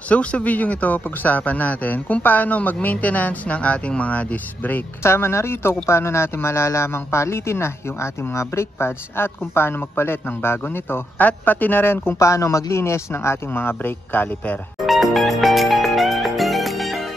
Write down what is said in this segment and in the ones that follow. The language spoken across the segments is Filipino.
So sa video ito, pag-usapan natin kung paano mag-maintenance ng ating mga disc brake. Kasama na rito kung paano natin malalamang palitin na yung ating mga brake pads at kung paano magpalit ng bago nito. At pati na rin kung paano maglinis ng ating mga brake caliper.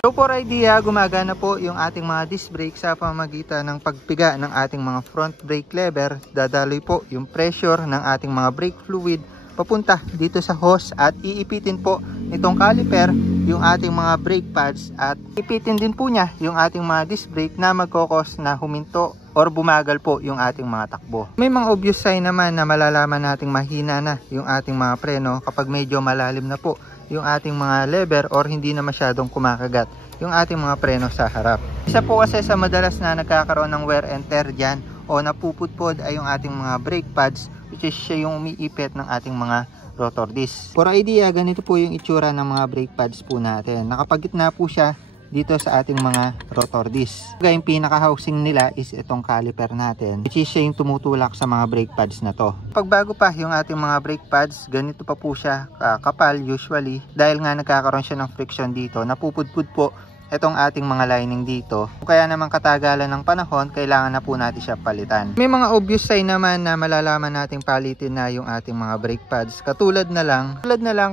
So for idea, gumagana po yung ating mga disc brake sa pamamagitan ng pagpiga ng ating mga front brake lever. Dadaloy po yung pressure ng ating mga brake fluid papunta dito sa hose at iipitin po nitong caliper yung ating mga brake pads at ipitin din po niya yung ating mga disc brake na magkokos na huminto or bumagal po yung ating mga takbo. May mga obvious sign naman na malalaman nating mahina na yung ating mga preno kapag medyo malalim na po yung ating mga lever or hindi na masyadong kumakagat yung ating mga preno sa harap. Isa po kasi sa madalas na nagkakaroon ng wear and tear dyan o napupudpod ay yung ating mga brake pads, which is siya yung umiipit ng ating mga rotor disc. For idea, ganito po yung itsura ng mga brake pads po natin. Nakapagitna po siya dito sa ating mga rotor disc. Yung pinaka-housing nila is itong caliper natin, which is siya yung tumutulak sa mga brake pads na to. Pag bago pa yung ating mga brake pads, ganito pa po siya kapal usually. Dahil nga nagkakaroon siya ng friction dito, napupudpud po itong ating mga lining dito. Kaya naman katagalan ng panahon, kailangan na po natin siya palitan. May mga obvious sign naman na malalaman nating palitin na yung ating mga brake pads. Katulad na lang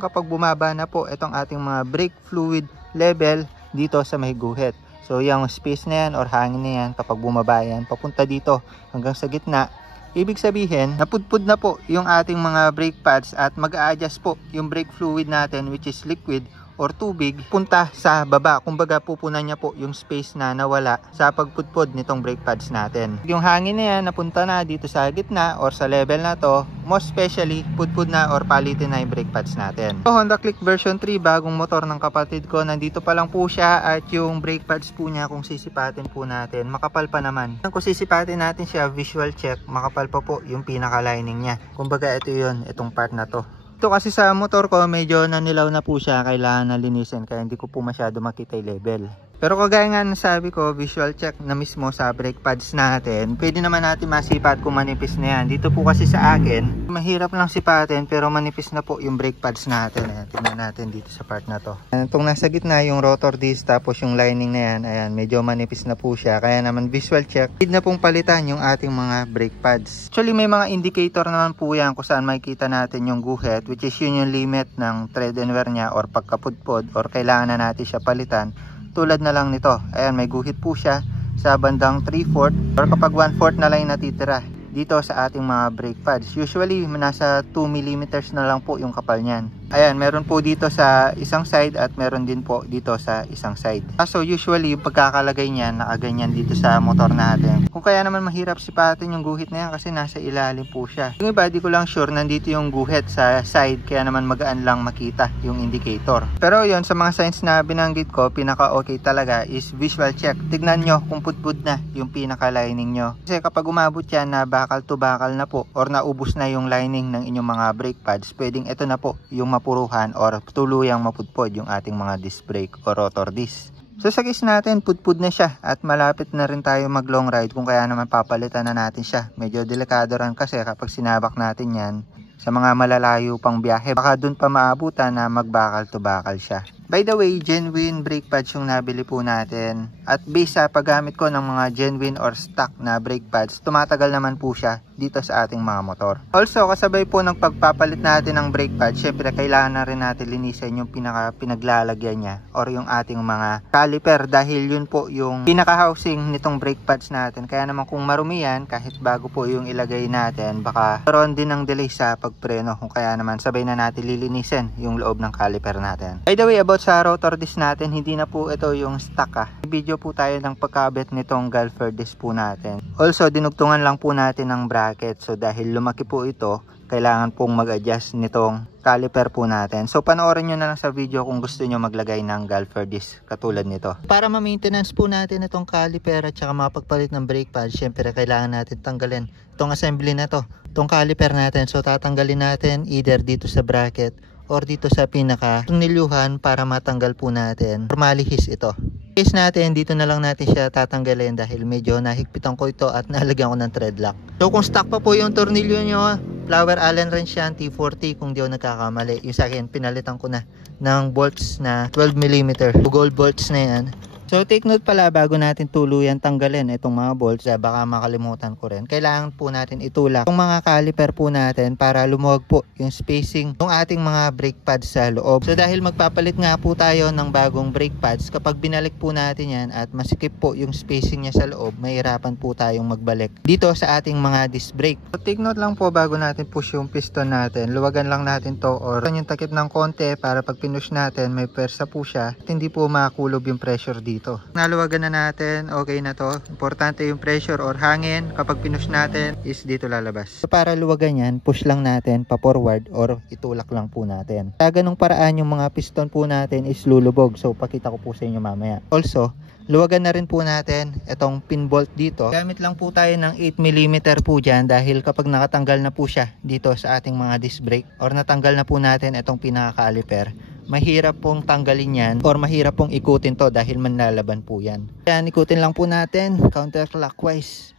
kapag bumaba na po itong ating mga brake fluid level dito sa may guhit. So yung space na yan or hangin na yan, kapag bumaba yan papunta dito hanggang sa gitna, ibig sabihin napudpud na po yung ating mga brake pads at mag-a-adjust po yung brake fluid natin, which is liquid or tubig, punta sa baba. Kumbaga pupunan niya po yung space na nawala sa pagpudpod nitong brake pads natin. Yung hangin na yan napunta na dito sa gitna or sa level na to, most especially pudpud na or palitin na yung brake pads natin. So Honda Click version 3, bagong motor ng kapatid ko, nandito pa lang po siya at yung brake pads po niya kung sisipatin po natin, makapal pa naman. Kung sisipatin natin siya, visual check, makapal pa po yung pinaka lining niya. Kumbaga ito yun, itong part na to. Ito kasi sa motor ko medyo nanilaw na po siya, kailangan na linisin kaya hindi ko po masyado makita yung level. Pero kagaya nga nasabi ko, visual check na mismo sa brake pads natin, pwede naman natin masipat kung manipis na yan. Dito po kasi sa akin, mahirap lang sipatin pero manipis na po yung brake pads natin. Ayan, tingnan natin dito sa part na to. Itong nasa gitna yung rotor disc tapos yung lining na yan, ayan, medyo manipis na po siya. Kaya naman visual check, need na pong palitan yung ating mga brake pads. Actually may mga indicator naman po yan kung saan makikita natin yung guhit, which is yun yung limit ng tread and wear niya or pagkapudpod or kailangan na natin siya palitan. Tulad na lang nito, ayan, may guhit po siya sa bandang 3/4 or kapag 1/4 na lang natitira dito sa ating mga brake pads. Usually nasa 2 mm na lang po yung kapal niyan. Ayan, meron po dito sa isang side at meron din po dito sa isang side. So usually yung pagkakalagay niyan nakaganyan dito sa motor natin. Kung kaya naman mahirap sipatin yung guhit na yan kasi nasa ilalim po siya. Yung iba di ko lang sure, nandito yung guhit sa side kaya naman magaan lang makita yung indicator. Pero yun, sa mga signs na binanggit ko, pinaka okay talaga is visual check. Tignan nyo kung pudpud na yung pinaka lining nyo. Kasi kapag umabot yan na bakal to bakal na po or naubos na yung lining ng inyong mga brake pads, pwedeng ito na po yung mapuruhan or tuluyang mapudpod yung ating mga disc brake o rotor disc. So sa case natin, pudpud na siya at malapit na rin tayo mag long ride, kung kaya naman papalitan na natin siya. Medyo delikado rin kasi kapag sinabak natin yan sa mga malalayo pang biyahe, baka dun pa maabutan na magbakal to bakal siya. By the way, genuine brake pads yung nabili po natin. At based sa paggamit ko ng mga genuine or stock na brake pads, tumatagal naman po siya dito sa ating mga motor. Also, kasabay po ng pagpapalit natin ng brake pad, syempre kailangan na rin natin linisin yung pinaglalagyan niya or yung ating mga caliper dahil yun po yung pinaka-housing nitong brake pads natin. Kaya naman kung marumi yan, kahit bago po yung ilagay natin, baka karoon din ng delay sa pagpreno. Kung kaya naman sabay na natin lilinisin yung loob ng caliper natin. By the way, about sa rotor disc natin, hindi na po ito yung stock Video po tayo ng pagkabit nitong galfer disc po natin. Also, dinugtungan lang po natin ng bracket. So dahil lumaki po ito, kailangan pong mag-adjust nitong caliper po natin. So panoorin nyo na lang sa video kung gusto nyo maglagay ng galfer disc katulad nito. Para ma-maintenance po natin itong caliper at saka mapagpalit ng brake pad, syempre kailangan natin tanggalin itong assembly na to, itong caliper natin. So tatanggalin natin either dito sa bracket or dito sa pinaka tornilyuhan para matanggal po natin or malihis ito. case natin, dito na lang natin siya tatanggalin dahil medyo nahigpitan ko ito at nalagyan ko ng thread lock. So kung stock pa po yung tornilyo nyo, flower Allen wrench yan, T40 kung di ako nagkakamali. Yung sa akin, pinalitan ko na ng bolts na 12mm. Gold bolts na yan. So take note pala, bago natin tuluyan tanggalin itong mga bolts, baka makalimutan ko rin, kailangan po natin itulak itong mga caliper po natin para lumuwag po yung spacing ng ating mga brake pads sa loob. So dahil magpapalit nga po tayo ng bagong brake pads, kapag binalik po natin yan at masikip po yung spacing niya sa loob, mahirapan po tayong magbalik dito sa ating mga disc brake. So take note lang po, bago natin push yung piston natin, luwagan lang natin to or yung takip ng konti para pag pinush natin may persa po siya at hindi po makakulob yung pressure dito. Naluwagan na natin, okay na to. Importante yung pressure or hangin kapag pinush natin is dito lalabas. So para luwagan yan, push lang natin pa forward or itulak lang po natin. Sa ganung paraan yung mga piston po natin is lulubog. So pakita ko po sa inyo mamaya. Also, luwagan na rin po natin itong pin bolt dito. Gamit lang po tayo ng 8mm po dyan dahil kapag nakatanggal na po siya dito sa ating mga disc brake or natanggal na po natin itong pinaka-caliper, mahirap pong tanggalin yan or mahirap pong ikutin to dahil manlalaban po yan. Ayan, ikutin lang po natin counterclockwise.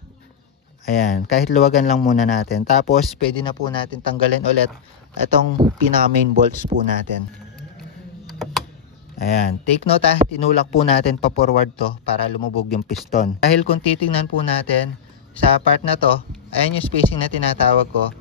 Ayan, kahit luwagan lang muna natin. Tapos pwede na po natin tanggalin ulit itong pinaka main bolts po natin. Ayan, take note tinulak po natin pa forward to para lumubog yung piston. Dahil kung titingnan po natin sa part na to, ayan yung spacing na tinatawag ko.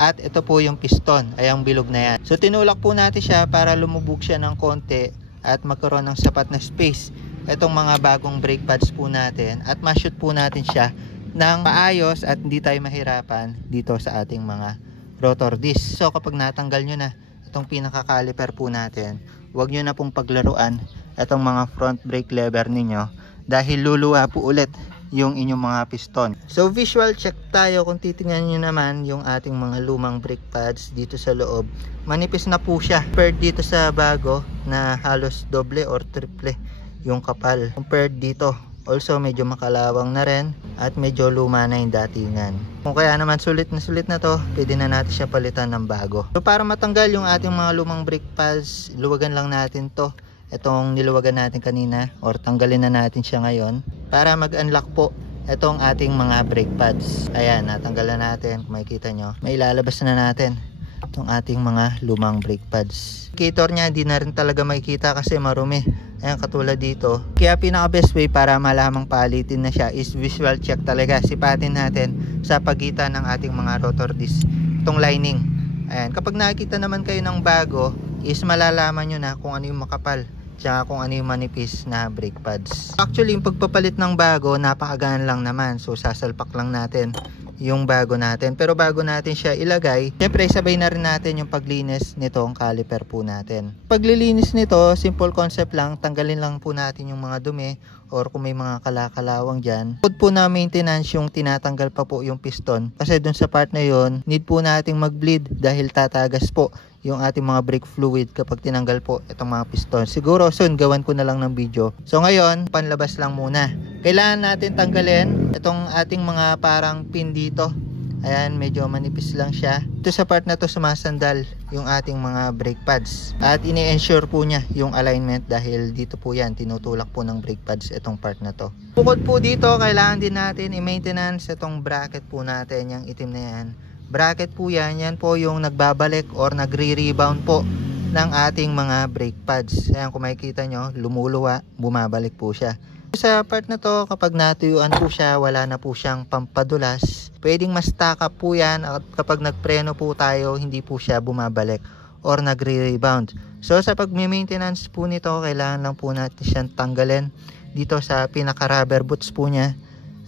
At ito po yung piston, ay ang bilog na yan. So tinulak po natin siya para lumubog siya ng konti at magkaroon ng sapat na space itong mga bagong brake pads po natin at ma-shoot po natin siya ng maayos at hindi tayo mahirapan dito sa ating mga rotor disc. So kapag natanggal nyo na itong pinaka-caliper po natin, huwag nyo na pong paglaruan itong mga front brake lever ninyo dahil luluwa po ulit yung inyong mga piston. So visual check tayo. Kung titingnan nyo naman yung ating mga lumang brake pads dito sa loob, manipis na po siya compared dito sa bago na halos doble or triple yung kapal compared dito. Also medyo makalawang na rin at medyo luma na yung datingan. Kung kaya naman sulit na to, pwede na natin siya palitan ng bago. So para matanggal yung ating mga lumang brake pads, luwagan lang natin to, itong niluwagan natin kanina, or tanggalin na natin siya ngayon para mag-unlock po itong ating mga brake pads. Ayan, natanggal na natin. Kung makikita nyo, may ilalabas na natin itong ating mga lumang brake pads. Indicator nya hindi na rin talaga makikita kasi marumi. Ayan, katulad dito. Kaya pinaka best way para malamang palitin na siya is visual check talaga. Sipatin natin sa pagitan ng ating mga rotor disc itong lining. Ayan, kapag nakikita naman kayo ng bago is malalaman nyo na kung ano yung makapal tsaka kung ano yung manipis na brake pads. Actually, yung pagpapalit ng bago, napakagaan lang naman. So, sasalpak lang natin yung bago natin. Pero bago natin siya ilagay, syempre sabay na rin natin yung paglinis nitong caliper po natin. Paglilinis nito, simple concept lang. Tanggalin lang po natin yung mga dumi or kung may mga kalakalawang dyan. Bukod po na maintenance yung tinatanggal pa po yung piston. Kasi dun sa part na yon, need po nating mag-bleed dahil tatagas po yung ating mga brake fluid kapag tinanggal po itong mga piston. Siguro soon gawan ko na lang ng video. So ngayon, panlabas lang muna. Kailangan natin tanggalin itong ating mga parang pin dito. Ayan, medyo manipis lang siya. Ito sa part na to sumasandal yung ating mga brake pads. At ini-ensure po niya yung alignment dahil dito po yan, tinutulak po ng brake pads itong part na to. Bukod po dito, kailangan din natin i-maintenance itong bracket po natin, yung itim na yan. Bracket po yan, yan po yung nagbabalik or nagre-rebound po ng ating mga brake pads. Ayan, kung makikita nyo, lumuluwa, bumabalik po siya. Sa part na to, kapag natuyuan po siya, wala na po siyang pampadulas. Pwedeng ma-stack up po yan at kapag nagpreno po tayo, hindi po siya bumabalik or nagre-rebound. So sa pag-maintenance po nito, kailangan lang po natin siyang tanggalin dito sa pinaka-rubber boots po niya.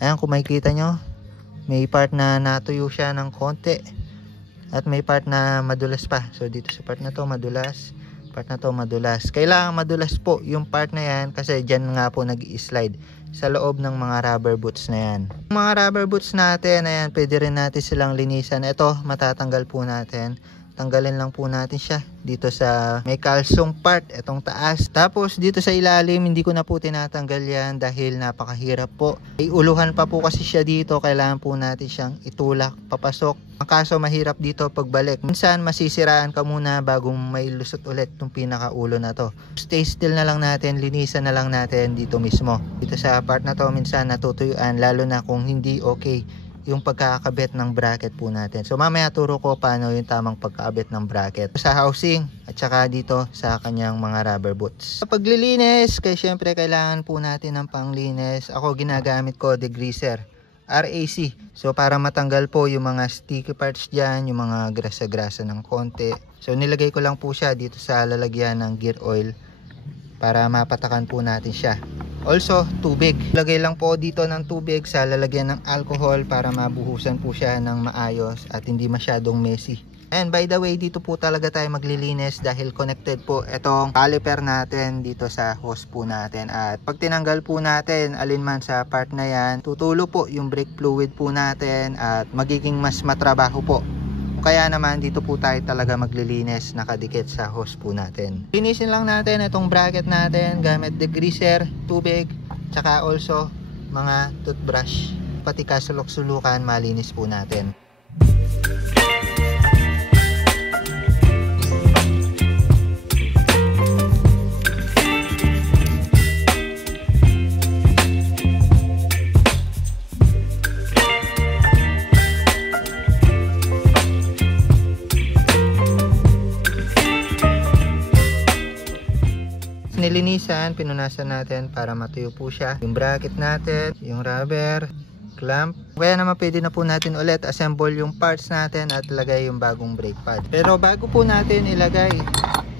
Ayan, kung makikita nyo, may part na natuyo siya ng konti at may part na madulas pa. So dito sa part na to madulas, part na to madulas. Kailangan madulas po yung part na yan kasi dyan nga po nag-i-slide sa loob ng mga rubber boots na yan. Yung mga rubber boots natin, ayan, pwede rin natin silang linisan. Ito, matatanggal po natin. tanggalin lang po natin siya dito sa may kalsong part, itong taas. Tapos dito sa ilalim, hindi ko na po tinatanggal yan dahil napakahirap po. Iuluhan pa po kasi siya dito, kailangan po natin siyang itulak papasok. Ang kaso mahirap dito pagbalik. Minsan masisiraan ka muna bago may lusot ulit itong pinakaulo na to. Stay still na lang natin, linisan na lang natin dito mismo. Dito sa part na to minsan natutuyuan, lalo na kung hindi okay yung pagkakabit ng bracket po natin. So mamaya turo ko paano yung tamang pagkakabit ng bracket sa housing at saka dito sa kanyang mga rubber boots. Sa paglilinis, kaya syempre kailangan po natin ng panglinis. Ako ginagamit ko degreaser, RAC. So para matanggal po yung mga sticky parts dyan, yung mga grasa-grasa ng konti. So nilagay ko lang po siya dito sa lalagyan ng gear oil para mapatakan po natin siya. Also, tubig. Lagay lang po dito ng tubig sa lalagyan ng alcohol para mabuhusan po siya ng maayos at hindi masyadong messy. And by the way, dito po talaga tayo maglilinis dahil connected po itong caliper natin dito sa hose po natin. At pag tinanggal po natin alinman sa part na yan, tutulo po yung brake fluid po natin at magiging mas matrabaho po. Kaya naman dito po tayo talaga maglilinis nakadikit sa hose po natin. Linisin lang natin itong bracket natin gamit degreaser, tubig, tsaka also mga toothbrush. Pati kasulok-sulukan malinis po natin. Nilinisan, pinunasan natin para matuyo po siya. Yung bracket natin, yung rubber, clamp. Kaya naman pwede na po natin ulit assemble yung parts natin at lagay yung bagong brake pad. Pero bago po natin ilagay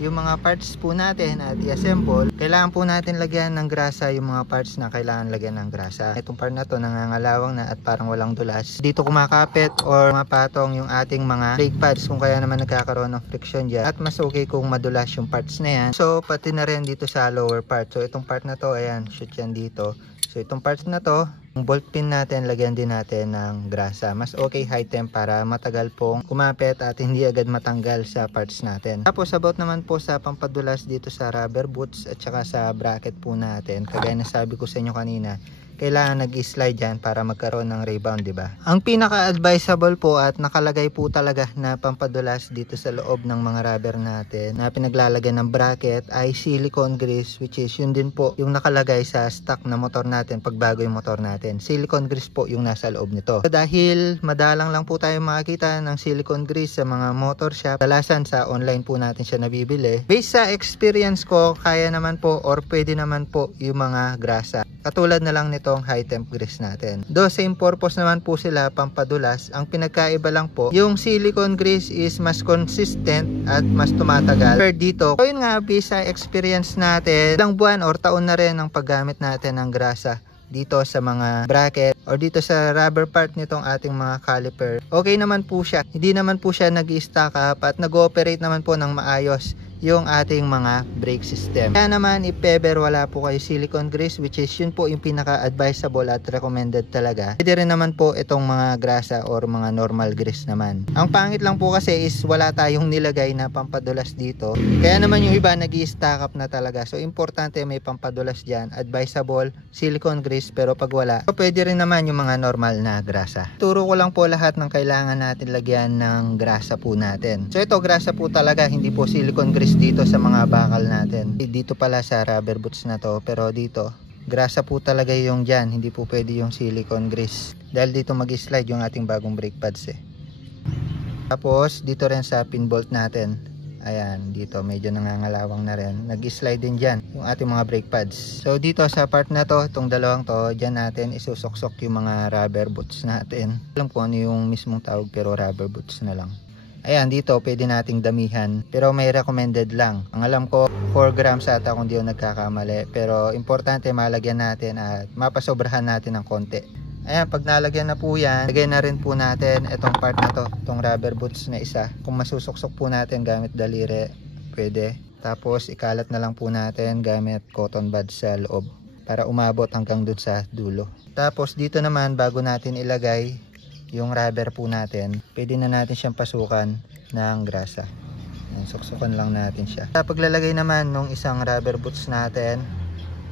yung mga parts po natin at i-assemble, kailangan po natin lagyan ng grasa yung mga parts na kailangan lagyan ng grasa. Itong part na to nangangalawang na at parang walang dulas. Dito kumakapit or mapatong yung ating mga brake pads kung kaya naman nagkakaroon ng friction dyan. At mas okay kung madulas yung parts na yan. So pati na rin dito sa lower part. So itong part na to, ayan, shoot yan dito. So itong parts na to, yung bolt pin natin, lagyan din natin ng grasa. Mas okay high temp para matagal pong kumapit at hindi agad matanggal sa parts natin. Tapos about naman po sa pampadulas dito sa rubber boots at saka sa bracket po natin. Kagaya na sabi ko sa inyo kanina, kailangan nag-slide yan para magkaroon ng rebound, diba? Ang pinaka-advisable po at nakalagay po talaga na pampadulas dito sa loob ng mga rubber natin na pinaglalagyan ng bracket ay silicone grease, which is yun din po yung nakalagay sa stock na motor natin pag bago yung motor natin. Silicone grease po yung nasa loob nito. So, dahil madalang lang po tayo makakita ng silicone grease sa mga motor shop, dalasan sa online po natin siya nabibili. Based sa experience ko, kaya naman po or pwede naman po yung mga grasa. Katulad na lang nitong high temp grease natin. Though same purpose naman po sila, pampadulas, ang pinagkaiba lang po, yung silicone grease is mas consistent at mas tumatagal. Pero dito, so yun nga, based sa experience natin, ilang buwan or taon na rin ang paggamit natin ng grasa dito sa mga bracket or dito sa rubber part nitong ating mga caliper. Okay naman po siya. Hindi naman po siya nag-stack up at nag-ooperate naman po ng maayos yung ating mga brake system. Kaya naman if ever wala po kayo silicone grease, which is yun po yung pinaka-advisable at recommended talaga, pwede rin naman po itong mga grasa or mga normal grease naman. Ang pangit lang po kasi is wala tayong nilagay na pampadulas dito. Kaya naman yung iba nag-i-stack up na talaga. So importante may pampadulas dyan. Advisable silicone grease, pero pag wala, so pwede rin naman yung mga normal na grasa. Turo ko lang po lahat ng kailangan natin lagyan ng grasa po natin. So ito grasa po talaga, hindi po silicone grease dito sa mga bakal natin. Dito pala sa rubber boots na to, pero dito grasa po talaga yung dyan, hindi po pwede yung silicone grease dahil dito mag-slide yung ating bagong brake pads eh. Tapos dito rin sa pin bolt natin, ayan, dito medyo nangangalawang na rin, nag-slide din dyan yung ating mga brake pads. So dito sa part na to, itong dalawang to, dyan natin isusoksok yung mga rubber boots natin. Alam ko ano yung mismong tawag pero rubber boots na lang. Ayan, dito pwede nating damihan, pero may recommended lang. Ang alam ko 4 grams ata kung di ako nagkakamali, pero importante malagyan natin at mapasobrahan natin ng konti. Ayan, pag nalagyan na po yan, lagay na rin po natin itong part na to, itong rubber boots na isa. Kung masusuksok po natin gamit daliri, pwede. Tapos ikalat na lang po natin gamit cotton buds sa loob para umabot hanggang dun sa dulo. Tapos dito naman, bago natin ilagay yung rubber po natin, pwede na natin siyang pasukan ng grasa. Ayan, suksukan lang natin siya. Sa paglalagay naman ng isang rubber boots natin,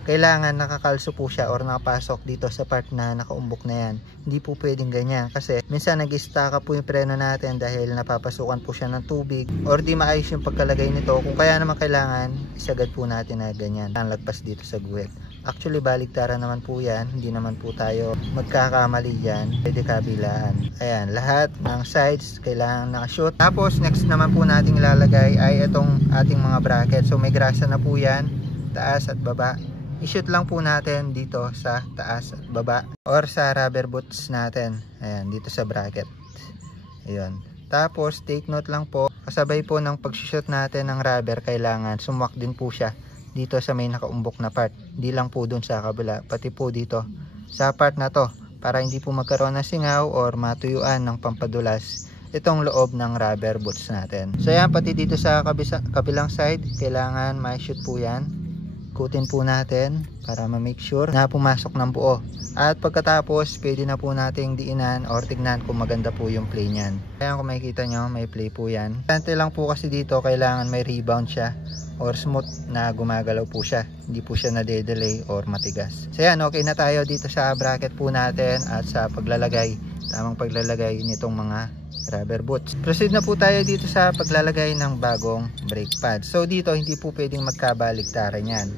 kailangan nakakalso po siya or nakapasok dito sa part na nakaumbok na yan. Hindi po pwedeng ganyan kasi minsan nag-stack up po yung preno natin dahil napapasukan po siya ng tubig or di maayos yung pagkalagay nito. Kung kaya naman kailangan, isagad po natin na ganyan. Ang lagpas dito sa guhit. Actually, baliktaran naman po yan. Hindi naman po tayo magkakamali yan. Pwede kabilaan. Ayan, lahat ng sides kailangan nakashoot. Tapos, next naman po nating ilalagay ay itong ating mga bracket. So, may grasa na po yan. Taas at baba. I-shoot lang po natin dito sa taas at baba. Or sa rubber boots natin. Ayan, dito sa bracket. Ayan. Tapos, take note lang po. Kasabay po ng pag-shoot natin ng rubber, kailangan sumwak din po siya dito sa may nakaumbok na part. Hindi lang po dun sa kabila, pati po dito sa part na to para hindi po magkaroon ng singaw or matuyuan ng pampadulas itong loob ng rubber boots natin. So yan, pati dito sa kabilang side kailangan ma-shoot po yan. Ikutin po natin para ma-make sure na pumasok ng buo. At pagkatapos pwede na po nating diinan or tignan kung maganda po yung play nyan. Kaya kung makikita nyo, may play po yan. Importante lang po kasi dito kailangan may rebound siya or smooth na gumagalaw po siya. Hindi po siya nade-delay or matigas. So yan, okay na tayo dito sa bracket po natin at sa paglalagay. Tamang paglalagay nitong mga rubber boots. Proceed na po tayo dito sa paglalagay ng bagong brake pad. So dito hindi po pwedeng magkabaligtaran yan.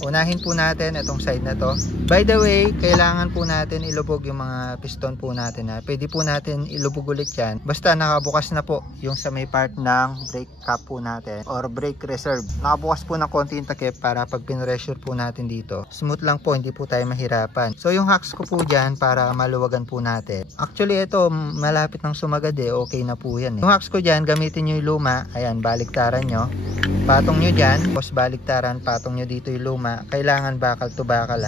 Unahin po natin itong side na to. By the way, kailangan po natin ilubog yung mga piston po natin. Pwede po natin ilubog ulit yan. Basta nakabukas na po yung sa may part ng brake cap po natin or brake reserve. Nakabukas po ng konti yung takip para pag pinressure po natin dito, smooth lang po, hindi po tayo mahirapan. So yung hacks ko po dyan para maluwagan po natin. Actually ito, malapit ng sumagad okay na po yan. Yung hacks ko dyan, gamitin nyo yung luma. Ayan, baliktaran nyo. Patong nyo dyan, tapos baliktaran, patong nyo dito yung luma. Kailangan bakal to bakal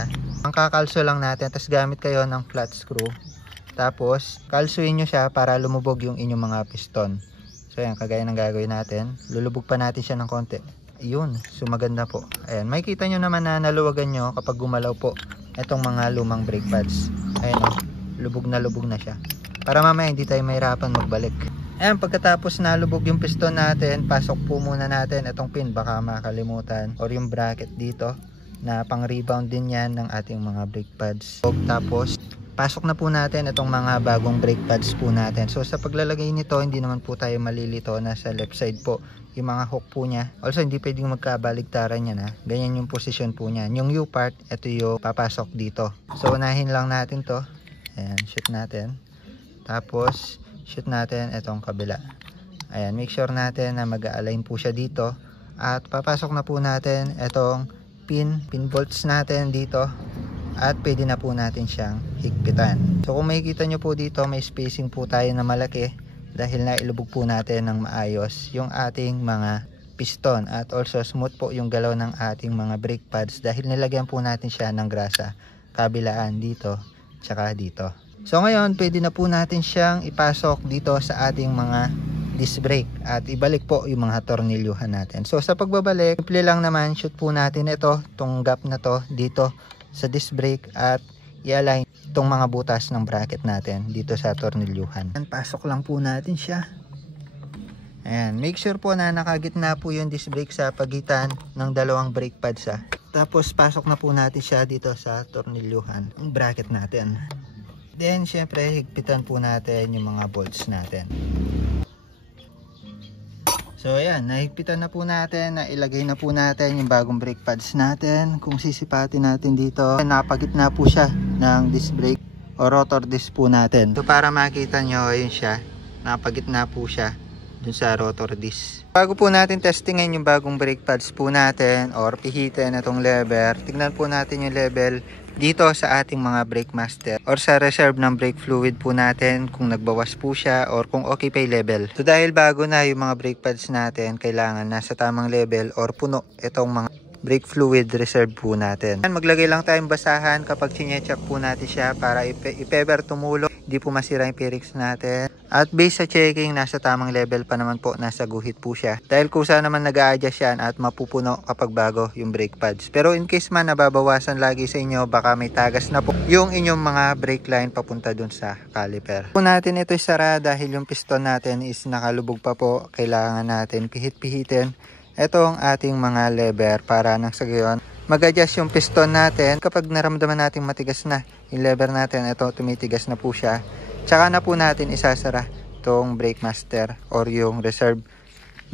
Ang kakalso lang natin, tapos gamit kayo ng flat screw. Tapos, kalsuin nyo siya para lumubog yung inyong mga piston. So ayan, kagaya ng gagawin natin. Lulubog pa natin siya ng konti. Yun, sumaganda po. Ayan, makikita nyo naman na naluwagan nyo kapag gumalaw po itong mga lumang brake pads. Ayan lubog na siya. Para mamaya hindi tayo mahirapan magbalik. Ayan, pagkatapos nalubog yung piston natin, pasok po muna natin itong pin, baka makalimutan, or yung bracket dito na pang rebound din yan ng ating mga brake pads. Tapos pasok na po natin itong mga bagong brake pads po natin. So sa paglalagay nito, hindi naman po tayo malilito. Nasa left side po yung mga hook po niya. Also hindi pwedeng magkabaligtaran yan ganyan yung position po niya. Yung U part, ito yung papasok dito. So unahin lang natin to. Ayan, shoot natin. Tapos shoot natin itong kabila. Ayan, make sure natin na mag-align po siya dito. At papasok na po natin itong pin bolts natin dito. At pwede na po natin siyang higpitan. So kung makikita nyo po dito, may spacing po tayo na malaki dahil nailubog po natin ng maayos yung ating mga piston. At also smooth po yung galaw ng ating mga brake pads dahil nilagyan po natin siya ng grasa kabilaan dito tsaka dito. So ngayon, pwede na po natin siyang ipasok dito sa ating mga disc brake at ibalik po yung mga tornilyuhan natin. So sa pagbabalik, simple lang naman, shoot po natin itong gap na to dito sa disc brake at i-align itong mga butas ng bracket natin dito sa tornilyuhan. Pasok lang po natin siya. Ayan, make sure po na nakagitna po yung disc brake sa pagitan ng dalawang brake pads Tapos pasok na po natin siya dito sa tornilyuhan ng bracket natin. Then, syempre, higpitan po natin yung mga bolts natin. So, ayan, nahigpitan na po natin, nailagay na po natin yung bagong brake pads natin. Kung sisipatin natin dito, napagitna po siya ng disc brake o rotor disc po natin. So, para makita nyo, ayun siya, napagitna po siya dun sa rotor disc. Bago po natin testingin yung bagong brake pads po natin or pihitin itong lever, tignan po natin yung level dito sa ating mga brake master or sa reserve ng brake fluid po natin kung nagbawas po siya or kung okay pa yung level. So dahil bago na yung mga brake pads natin, kailangan nasa tamang level or puno itong mga brake fluid reserve po natin. Maglagay lang tayong basahan kapag chinecheck po natin siya para if ever tumulo, hindi po masira yung Pyrex natin. At based sa checking, nasa tamang level pa naman po, nasa guhit po siya. Dahil kusa naman nag-a-adjust yan at mapupuno kapag bago yung brake pads. Pero in case man nababawasan lagi sa inyo, baka may tagas na po yung inyong mga brake line papunta dun sa caliper. Po natin ito isara dahil yung piston natin is nakalubog pa po. Kailangan natin pihit-pihitin itong ating mga lever para nang sa gayon mag-adjust yung piston natin. Kapag naramdaman natin matigas na yung lever natin, ito tumitigas na po siya, tsaka na po natin isasara itong brake master or yung reserve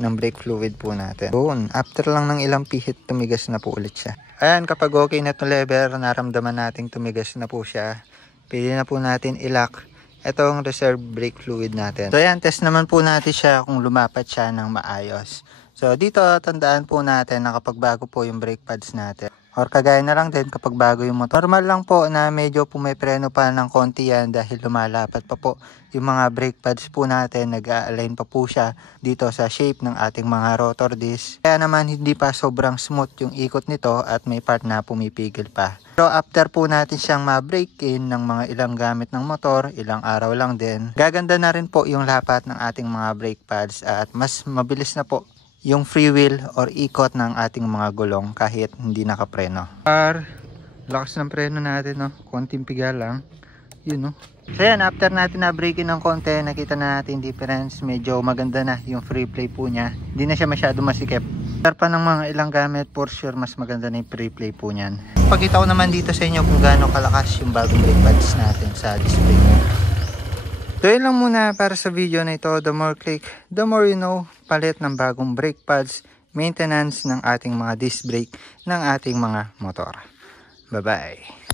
ng brake fluid po natin. Boom, after lang ng ilang pihit, tumigas na po ulit siya. Ayan, kapag okay na itong lever, naramdaman natin tumigas na po siya, pwede na po natin i-lock itong reserve brake fluid natin. So ayan, test naman po natin siya kung lumapat siya ng maayos. So dito tandaan po natin na kapag bago po yung brake pads natin, or kagaya na lang din kapag bago yung motor, normal lang po na medyo pumipreno pa ng konti yan dahil lumalapat pa po yung mga brake pads po natin, nag-a-align pa po siya dito sa shape ng ating mga rotor disc. Kaya naman hindi pa sobrang smooth yung ikot nito at may part na pumipigil pa. Pero after po natin siyang ma-break in ng mga ilang gamit ng motor, ilang araw lang din, gaganda na rin po yung lapat ng ating mga brake pads at mas mabilis na po yung free wheel or ikot ng ating mga gulong kahit hindi nakapreno. Lakas ng preno natin, no? Konting piga lang. Yun, no? So yan, after natin na break in ng konti, nakita na natin difference. Medyo maganda na yung free play po niya. Hindi na siya masyado masikip. After pa ng mga ilang gamit, for sure mas maganda na yung free play po niyan. Pagkita ko naman dito sa inyo kung gaano kalakas yung bagong brake pads natin sa display niya. So yun lang muna para sa video na ito. The more click, the more you know. Palit ng bagong brake pads, maintenance ng ating mga disc brake ng ating mga motor. Bye bye.